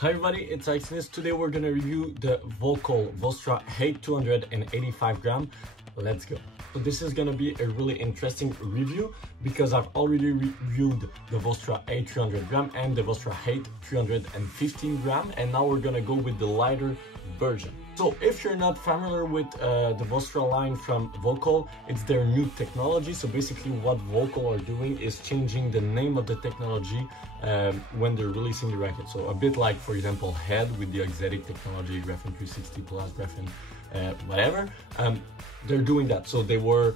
Hi everybody, it's Cyclone. Today we're gonna review the Volkl Vöstra 285 gram. Let's go. So this is gonna be a really interesting review because I've already reviewed the Vöstra 300 gram and the Vöstra 315 gram, and now we're gonna go with the lighter version. So if you're not familiar with the Vöstra line from Volkl, it's their new technology. So basically what Volkl are doing is changing the name of the technology when they're releasing the racket. So a bit like, for example, Head with the Exotic technology, Graphene 360 plus, Graphene whatever. They're doing that. So they were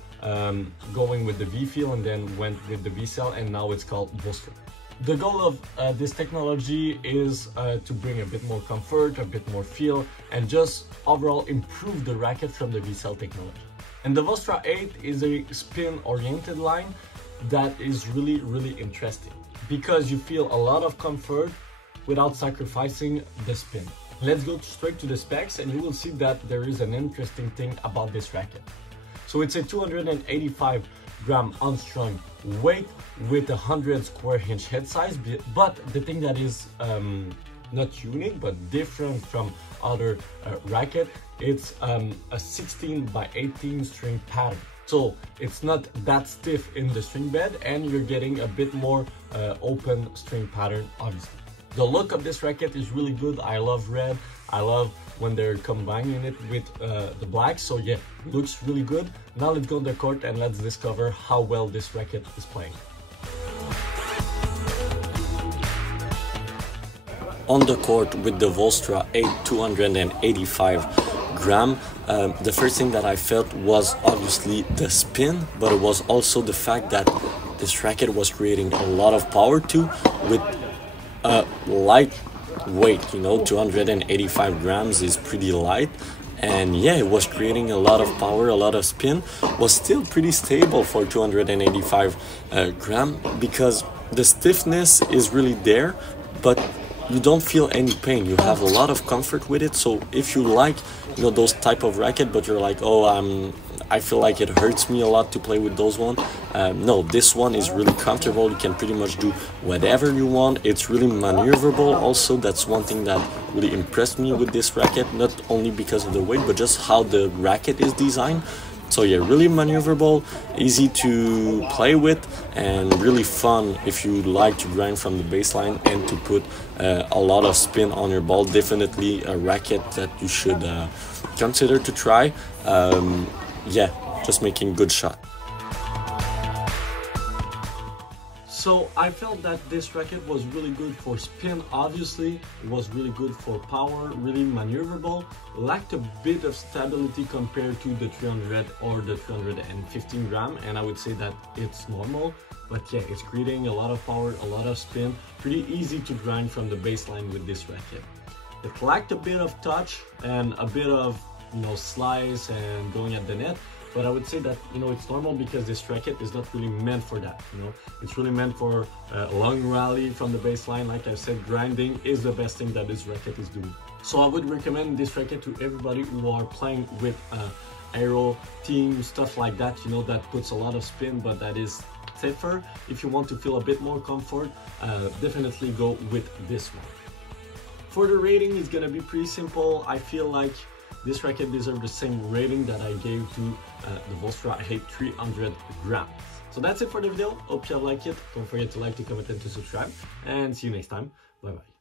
going with the Vcell and then went with the Vcell, and now it's called Vöstra. The goal of this technology is to bring a bit more comfort, a bit more feel, and just overall improve the racket from the Vcell technology. And the Vöstra 8 is a spin-oriented line that is really interesting because you feel a lot of comfort without sacrificing the spin. Let's go straight to the specs and you will see that there is an interesting thing about this racket. So it's a 285 gram unstrung weight with 100 square inch head size, but the thing that is not unique but different from other racket, it's a 16 by 18 string pattern. So it's not that stiff in the string bed and you're getting a bit more open string pattern obviously. The look of this racket is really good. I love red. I love when they're combining it with the black. So yeah, looks really good. Now let's go on the court and let's discover how well this racket is playing. On the court with the Vöstra 285 gram, the first thing that I felt was obviously the spin, but it was also the fact that this racket was creating a lot of power too, with light weight, you know, 285 grams is pretty light, and yeah, it was creating a lot of power, a lot of spin. Was still pretty stable for 285 gram because the stiffness is really there, but you don't feel any pain. You have a lot of comfort with it. So if you like, you know, those type of racket, but you're like, oh, I feel like it hurts me a lot to play with those ones. No, this one is really comfortable. You can pretty much do whatever you want. It's really maneuverable also. That's one thing that really impressed me with this racket, not only because of the weight, but just how the racket is designed. So yeah, really maneuverable, easy to play with, and really fun if you like to grind from the baseline and to put a lot of spin on your ball. Definitely a racket that you should consider to try. Yeah, just making good shot. So I felt that this racket was really good for spin, obviously. It was really good for power, really maneuverable. Lacked a bit of stability compared to the 300 or the 315 gram, and I would say that it's normal. But yeah, it's creating a lot of power, a lot of spin. Pretty easy to grind from the baseline with this racket. It lacked a bit of touch and a bit of, you know, slice and going at the net. But I would say that, you know, it's normal because this racket is not really meant for that, you know. It's really meant for a long rally from the baseline. Like I said, grinding is the best thing that this racket is doing. So I would recommend this racket to everybody who are playing with aero, team, stuff like that, you know, that puts a lot of spin, but that is safer. If you want to feel a bit more comfort, definitely go with this one. For the rating, it's gonna be pretty simple. I feel like this racket deserves the same rating that I gave to the Vöstra 300 grams. So that's it for the video. Hope you liked it. Don't forget to like, to comment, and to subscribe. And see you next time. Bye bye.